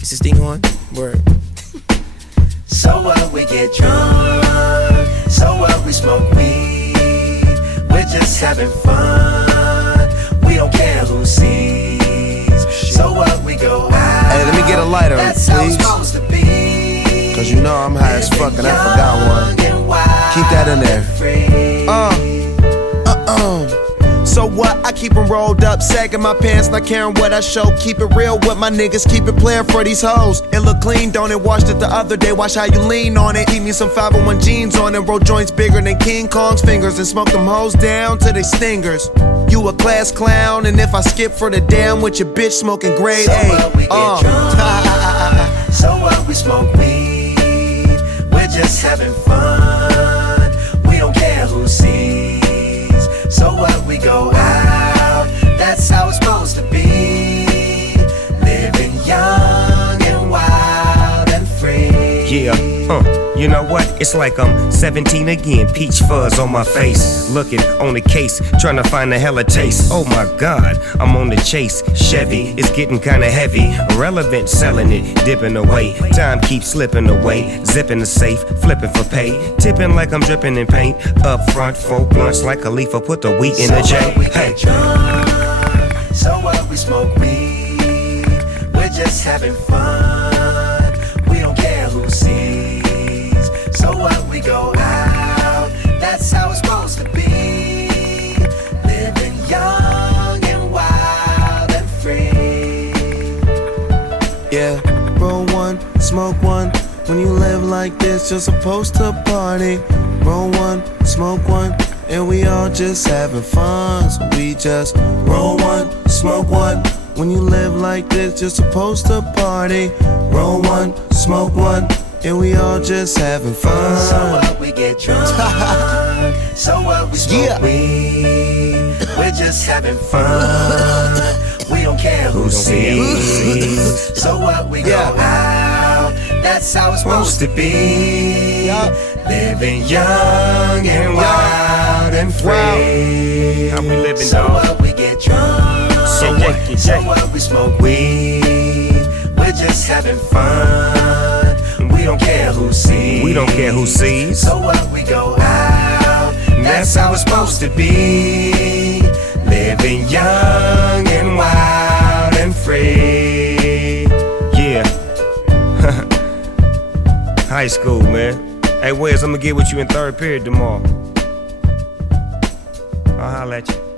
Is this thing on? Word. So what, we get drunk. So what, we smoke weed. We're just having fun. We don't care who sees. So what, we go out. Hey, let me get a lighter, That's how it's please. supposed to be. Cause you know I'm high as fuck and I forgot one. Keep that in there. So what? I keep 'em rolled up, sagging my pants, not caring what I show. Keep it real with my niggas, keep it playing for these hoes. It look clean, don't it? Washed it the other day, watch how you lean on it. Keep me some 501 jeans on and roll joints bigger than King Kong's fingers. And smoke them hoes down to they stingers. You a class clown, and if I skip for the day, I'm with your bitch smoking grade So A. what, we get drunk. So what, we smoke weed. We're just having fun. We don't care who sees. So what, we go out. That's how it's supposed to be. Living young and wild and free. Yeah, you know what? It's like I'm 17 again, peach fuzz on my face. Looking on the case, trying to find a hella taste. Oh my God, I'm on the chase. Chevy, it's getting kinda heavy. Irrelevant, selling it, dipping away. Time keeps slipping away. Zipping the safe, flipping for pay. Tipping like I'm dripping in paint. Up front, 4 blunts like Khalifa, put the wheat in the J. So what, we Hey. get drunk. So what, we smoke weed. We're just having fun. We don't care who sees. So what, we go out. That's how it's supposed to be. Living young and wild and free. Yeah, roll one, smoke one. When you live like this, you're supposed to party. Roll one, smoke one, and we all just having fun. So we just roll one, smoke one. When you live like this, you're supposed to party. Roll one, smoke one, and we all just having fun. So what, we get drunk. So what, we smoke weed. We're just having fun. We don't care who sees. So what, we go out. That's how it's supposed to be. Living young and wild and free. How we living, So dog? what, we get drunk. So what, we smoke weed. We're just having fun. We don't care who sees. We don't care who sees. So what, we go out. That's how it's supposed to be. Living young and wild and free. Yeah. High school, man. Hey, Wes, I'm gonna get with you in third period tomorrow. I'll holler at you.